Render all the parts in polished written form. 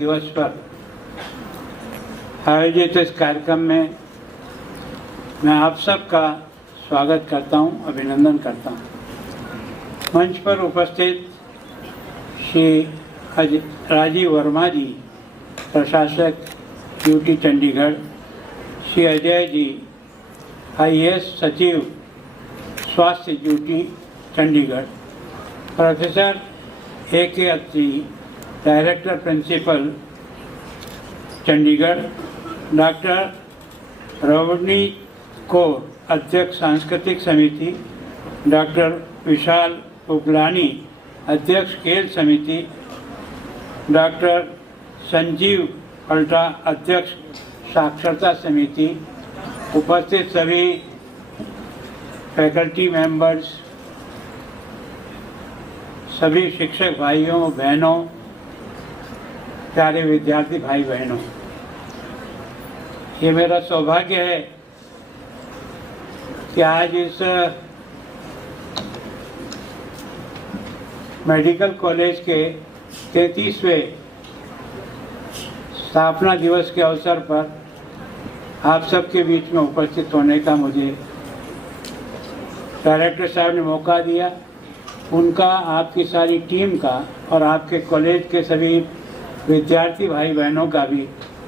दिवस पर आयोजित इस कार्यक्रम में मैं आप सबका स्वागत करता हूं, अभिनंदन करता हूं। मंच पर उपस्थित श्री राजीव वर्मा जी, प्रशासक यूटी चंडीगढ़, श्री अजय जी, आईएएस सचिव स्वास्थ्य UT Chandigarh, professor A K. Attri, director principal Chandigarh, doctor Ravni Kaur, अध्यक्ष सांस्कृतिक समिति, डॉक्टर विशाल उगलानी, अध्यक्ष खेल समिति, डॉक्टर संजीव पल्टा, अध्यक्ष साक्षरता समिति, उपस्थित सभी फैकल्टी मेंबर्स, सभी शिक्षक भाइयों बहनों, प्यारे विद्यार्थी भाई बहनों, ये मेरा सौभाग्य है कि आज इस मेडिकल कॉलेज के 33वें स्थापना दिवस के अवसर पर आप सबके बीच में उपस्थित होने का मुझे डायरेक्टर साहब ने मौका दिया। उनका, आपकी सारी टीम का और आपके कॉलेज के सभी विद्यार्थी भाई बहनों का भी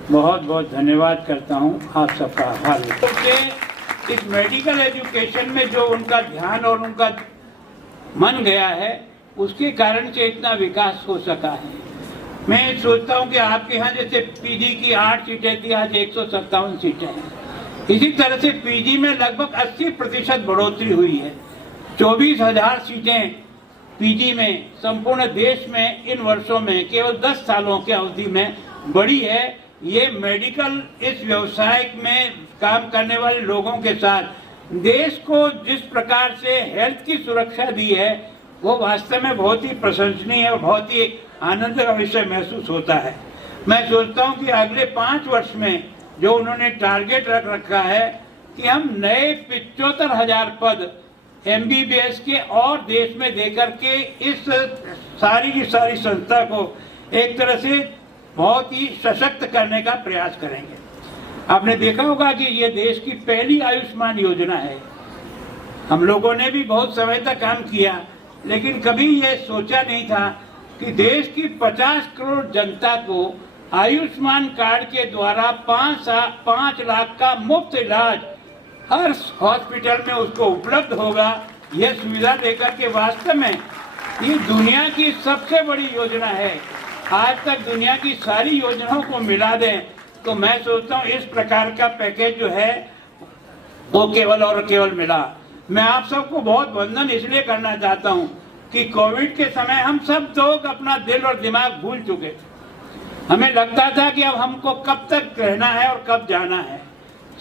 बहुत बहुत धन्यवाद करता हूं। आप सबका आभार। तो इस मेडिकल एजुकेशन में जो उनका ध्यान और उनका मन गया है, उसके कारण से इतना विकास हो सका है। मैं सोचता हूं कि आपके यहाँ जैसे पीजी की 8 सीटें थी, आज 157 सीटें हैं। इसी तरह से पीजी में लगभग 80% बढ़ोतरी हुई है। 24,000 सीटें पीजी में संपूर्ण देश में इन वर्षों में केवल 10 सालों की अवधि में बढ़ी है। ये मेडिकल इस व्यवसाय में काम करने वाले लोगों के साथ देश को जिस प्रकार से हेल्थ की सुरक्षा दी है, वो वास्तव में बहुत ही प्रशंसनीय और बहुत ही आनंद का विषय महसूस होता है। मैं सोचता हूँ कि अगले 5 वर्ष में जो उन्होंने टारगेट रख रखा है कि हम नए 75,000 पद MBBS के और देश में देकर के इस सारी की सारी संस्था को एक तरह से बहुत ही सशक्त करने का प्रयास करेंगे। आपने देखा होगा कि ये देश की पहली आयुष्मान योजना है। हम लोगों ने भी बहुत समय तक काम किया, लेकिन कभी ये सोचा नहीं था कि देश की 50 करोड़ जनता को आयुष्मान कार्ड के द्वारा 5 लाख का मुफ्त इलाज हर हॉस्पिटल में उसको उपलब्ध होगा। यह सुविधा देकर के वास्तव में ये दुनिया की सबसे बड़ी योजना है। आज तक दुनिया की सारी योजनाओं को मिला दें तो मैं सोचता हूँ इस प्रकार का पैकेज जो है वो केवल और केवल मिला। मैं आप सबको बहुत वंदन इसलिए करना चाहता हूँ कि कोविड के समय हम सब लोग अपना दिल और दिमाग भूल चुके थे। हमें लगता था कि अब हमको कब तक रहना है और कब जाना है।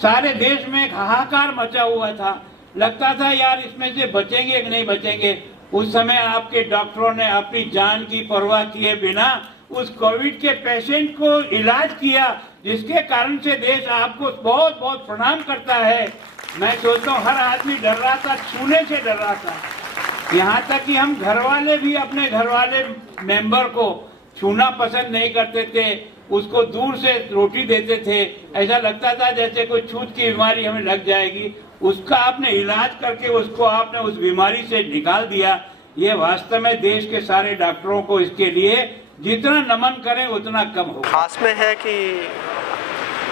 सारे देश में एक हाहाकार मचा हुआ था। लगता था यार इसमें से बचेंगे कि नहीं बचेंगे। उस समय आपके डॉक्टरों ने अपनी जान की परवाह किए बिना उस कोविड के पेशेंट को इलाज किया, जिसके कारण से देश आपको बहुत बहुत प्रणाम करता है। मैं सोचता हूँ हर आदमी डर रहा था, छूने से डर रहा था। यहाँ तक कि हम घर वाले भी अपने घर वाले मेंबर को छूना पसंद नहीं करते थे, उसको दूर से रोटी देते थे। ऐसा लगता था जैसे कोई छूत की बीमारी हमें लग जाएगी। उसका आपने इलाज करके उसको आपने उस बीमारी से निकाल दिया। ये वास्तव में देश के सारे डॉक्टरों को इसके लिए जितना नमन करें उतना कम हो। खास में है कि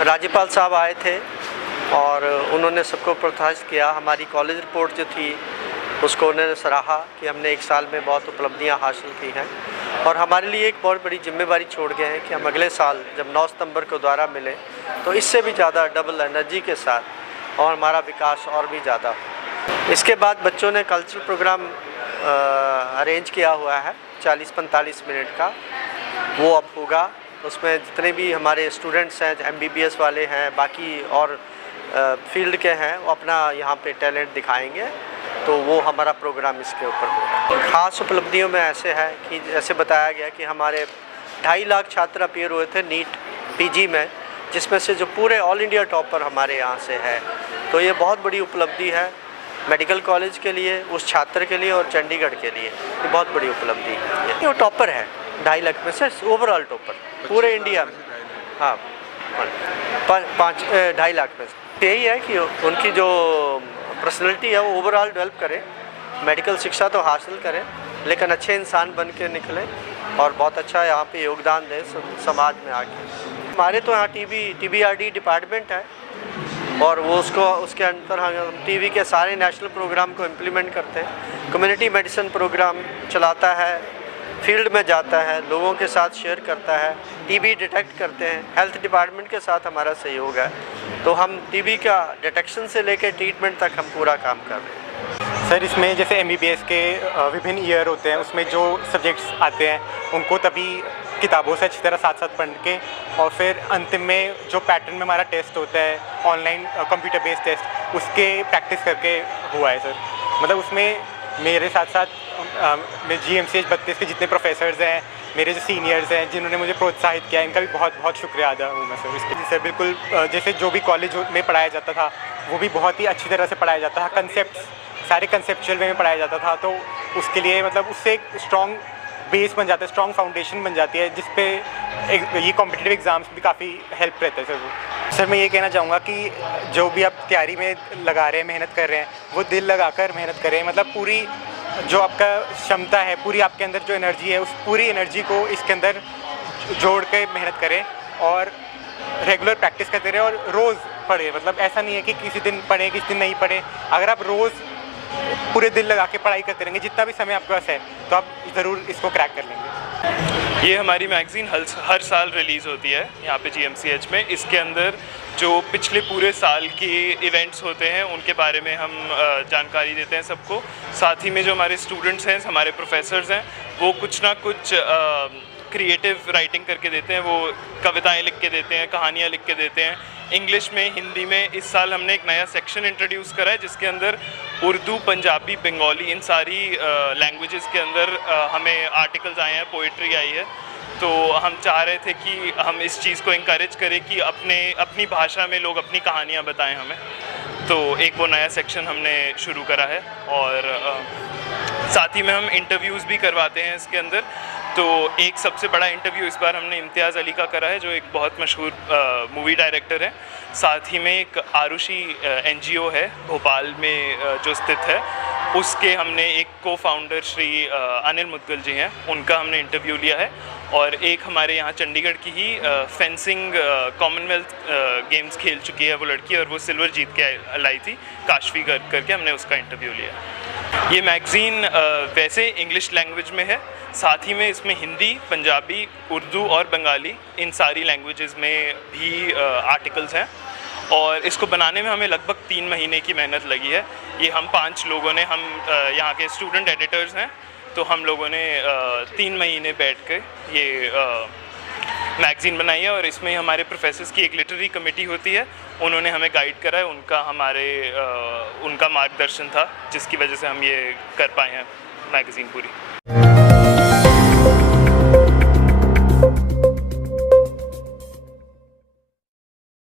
राज्यपाल साहब आए थे और उन्होंने सबको प्रोत्साहित किया। हमारी कॉलेज रिपोर्ट जो थी उसको उन्होंने सराहा कि हमने 1 साल में बहुत उपलब्धियां हासिल की हैं और हमारे लिए एक बहुत बड़ी जिम्मेवारी छोड़ गए हैं कि हम अगले साल जब 9 सितंबर को दोबारा मिलें तो इससे भी ज़्यादा डबल एनर्जी के साथ और हमारा विकास और भी ज़्यादा हो। इसके बाद बच्चों ने कल्चरल प्रोग्राम अरेंज किया हुआ है 40-45 मिनट का, वो अब होगा। उसमें जितने भी हमारे स्टूडेंट्स हैं, MBBS वाले हैं, बाकी और फील्ड के हैं, वो अपना यहाँ पे टैलेंट दिखाएंगे, तो वो हमारा प्रोग्राम इसके ऊपर होगा। ख़ास उपलब्धियों में ऐसे है कि जैसे बताया गया कि हमारे 2.5 लाख छात्र अपीयर हुए थे नीट PG में, जिसमें से जो पूरे ऑल इंडिया टॉपर हमारे यहाँ से है। तो ये बहुत बड़ी उपलब्धि है मेडिकल कॉलेज के लिए, उस छात्र के लिए और चंडीगढ़ के लिए। ये बहुत बड़ी उपलब्धि है। ये टॉपर है 2.5 लाख में से, ओवरऑल टॉपर। पूरे इंडिया में। हाँ, 2.5 लाख में से। यही है कि उनकी जो पर्सनैलिटी है वो ओवरऑल डेवलप करें, मेडिकल शिक्षा तो हासिल करें लेकिन अच्छे इंसान बन के निकलें और बहुत अच्छा यहाँ पे योगदान दें समाज में आके। हमारे तो यहाँ TBRD डिपार्टमेंट है और वो उसके अंदर हम टीबी के सारे नेशनल प्रोग्राम को इम्प्लीमेंट करते हैं। कम्युनिटी मेडिसिन प्रोग्राम चलाता है, फील्ड में जाता है, लोगों के साथ शेयर करता है, टीबी डिटेक्ट करते हैं। हेल्थ डिपार्टमेंट के साथ हमारा सहयोग है, तो हम टीबी का डिटेक्शन से लेकर ट्रीटमेंट तक हम पूरा काम कर रहे हैं। सर, इसमें जैसे MBBS के विभिन्न ईयर होते हैं, उसमें जो सब्जेक्ट्स आते हैं उनको तभी किताबों से अच्छी तरह साथ साथ पढ़ के और फिर अंतिम में जो पैटर्न में हमारा टेस्ट होता है, ऑनलाइन कंप्यूटर बेस्ड टेस्ट, उसके प्रैक्टिस करके हुआ है सर। मतलब उसमें मेरे साथ साथ मेरे GMCH 32 के जितने प्रोफेसर्स हैं, मेरे जो सीनियर्स हैं जिन्होंने मुझे प्रोत्साहित किया, इनका भी बहुत बहुत शुक्रिया अदा हूँ मैं सर इसके। सर बिल्कुल, जैसे जो भी कॉलेज में पढ़ाया जाता था वो भी बहुत ही अच्छी तरह से पढ़ाया जाता था, कंसेप्ट सारे कंसेप्चुअल वे में पढ़ाया जाता था, तो उसके लिए मतलब उससे एक स्ट्रॉन्ग बेस बन जाता है, स्ट्रॉन्ग फाउंडेशन बन जाती है, जिस पे ये कॉम्पिटिटिव एग्ज़ाम्स भी काफ़ी हेल्प रहता है सर वो। सर मैं ये कहना चाहूँगा कि जो भी आप तैयारी में लगा रहे हैं, मेहनत कर रहे हैं, वो दिल लगाकर मेहनत करें। मतलब पूरी जो आपका क्षमता है, पूरी आपके अंदर जो एनर्जी है, उस पूरी एनर्जी को इसके अंदर जोड़ के मेहनत करें और रेगुलर प्रैक्टिस करते रहें और रोज़ पढ़ें। मतलब ऐसा नहीं है कि किसी दिन पढ़ें किसी दिन नहीं पढ़ें। अगर आप रोज़ पूरे दिल लगा के पढ़ाई करते रहेंगे, जितना भी समय आपके पास है, तो आप ज़रूर इसको क्रैक कर लेंगे। ये हमारी मैगज़ीन हर साल रिलीज़ होती है यहाँ पे GMCH में। इसके अंदर जो पिछले पूरे साल के इवेंट्स होते हैं उनके बारे में हम जानकारी देते हैं सबको। साथ ही में जो हमारे स्टूडेंट्स हैं, हमारे प्रोफेसर्स हैं, वो कुछ ना कुछ क्रिएटिव राइटिंग करके देते हैं। वो कविताएं लिख के देते हैं, कहानियाँ लिख के देते हैं, इंग्लिश में, हिंदी में। इस साल हमने एक नया सेक्शन इंट्रोड्यूस करा है जिसके अंदर उर्दू, पंजाबी, बंगाली, इन सारी लैंग्वेजेस के अंदर हमें आर्टिकल्स आए हैं, पोइट्री आई है। तो हम चाह रहे थे कि हम इस चीज़ को इंकरेज करें कि अपनी भाषा में लोग अपनी कहानियाँ बताएं हमें। तो एक वो नया सेक्शन हमने शुरू करा है और साथ ही में हम इंटरव्यूज़ भी करवाते हैं इसके अंदर। तो एक सबसे बड़ा इंटरव्यू इस बार हमने इम्तियाज़ अली का करा है, जो एक बहुत मशहूर मूवी डायरेक्टर है। साथ ही में एक आरुषि NGO है भोपाल में जो स्थित है, उसके हमने एक को-फाउंडर श्री अनिल मुदगल जी हैं, उनका हमने इंटरव्यू लिया है। और एक हमारे यहाँ चंडीगढ़ की ही फेंसिंग कॉमनवेल्थ गेम्स खेल चुकी है वो लड़की, और वो सिल्वर जीत के लाई थी, काशवी करके हमने उसका इंटरव्यू लिया। ये मैगज़ीन वैसे इंग्लिश लैंग्वेज में है, साथ ही में इसमें हिंदी, पंजाबी, उर्दू और बंगाली, इन सारी लैंग्वेजेस में भी आर्टिकल्स हैं। और इसको बनाने में हमें लगभग 3 महीने की मेहनत लगी है। ये हम 5 लोगों ने, हम यहाँ के स्टूडेंट एडिटर्स हैं, तो हम लोगों ने 3 महीने बैठ के ये मैगज़ीन बनाई है। और इसमें हमारे प्रोफेसर्स की एक लिटरेरी कमेटी होती है, उन्होंने हमें गाइड करा है, उनका मार्गदर्शन था, जिसकी वजह से हम ये कर पाए हैं मैगज़ीन पूरी।